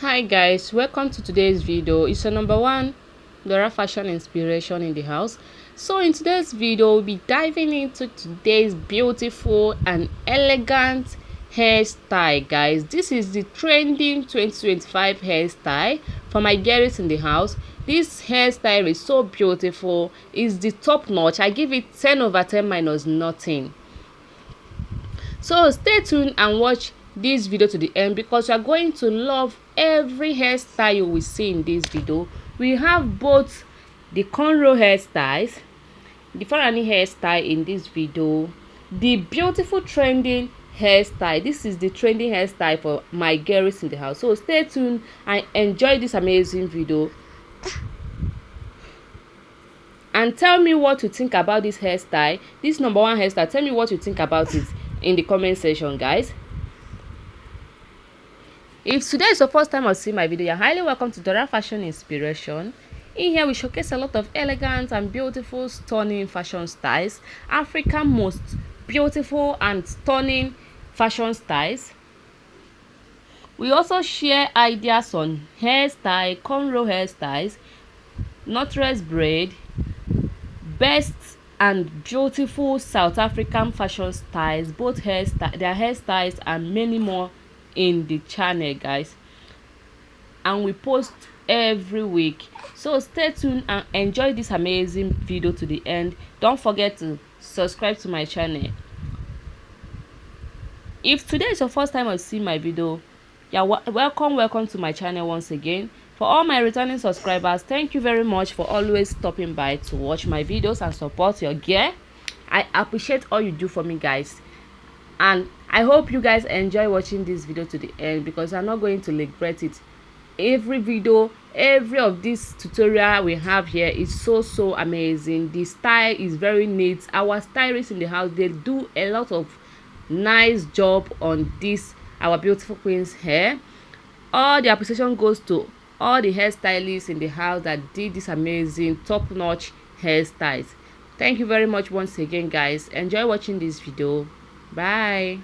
Hi guys, welcome to today's video. It's a number one Dora fashion inspiration in the house. So in today's video we'll be diving into today's beautiful and elegant hairstyle, guys. This is the trending 2025 hairstyle for my girls in the house. This hairstyle is so beautiful. It's the top notch. I give it 10 over 10 minus nothing. So stay tuned and watch this video to the end because you are going to love every hairstyle you will see in this video. We have both the cornrow hairstyles, the Fulani hairstyle in this video, the beautiful trending hairstyle. This is the trending hairstyle for my girls in the house. So stay tuned and enjoy this amazing video. And tell me what you think about this hairstyle, this number one hairstyle. Tell me what you think about it in the comment section, guys. If today is your first time of seeing my video, you're highly welcome to Dora Fashion Inspiration. In here we showcase a lot of elegant and beautiful stunning fashion styles, Africa's most beautiful and stunning fashion styles. We also share ideas on hairstyle, cornrow hairstyles, knotless braid, best and beautiful South African fashion styles, both their hairstyles and many more in the channel, guys. And we post every week, so stay tuned and enjoy this amazing video to the end. Don't forget to subscribe to my channel. If today is your first time of seeing my video, you're welcome to my channel once again. For all my returning subscribers, thank you very much for always stopping by to watch my videos and support your gear. I appreciate all you do for me, guys, and I hope you guys enjoy watching this video to the end because I'm not going to regret it. Every video, every of this tutorial we have here is so amazing. The style is very neat. Our stylists in the house, they do a lot of nice job on this, our beautiful queen's hair. All the appreciation goes to all the hairstylists in the house that did this amazing top-notch hairstyles. Thank you very much once again, guys. Enjoy watching this video. Bye.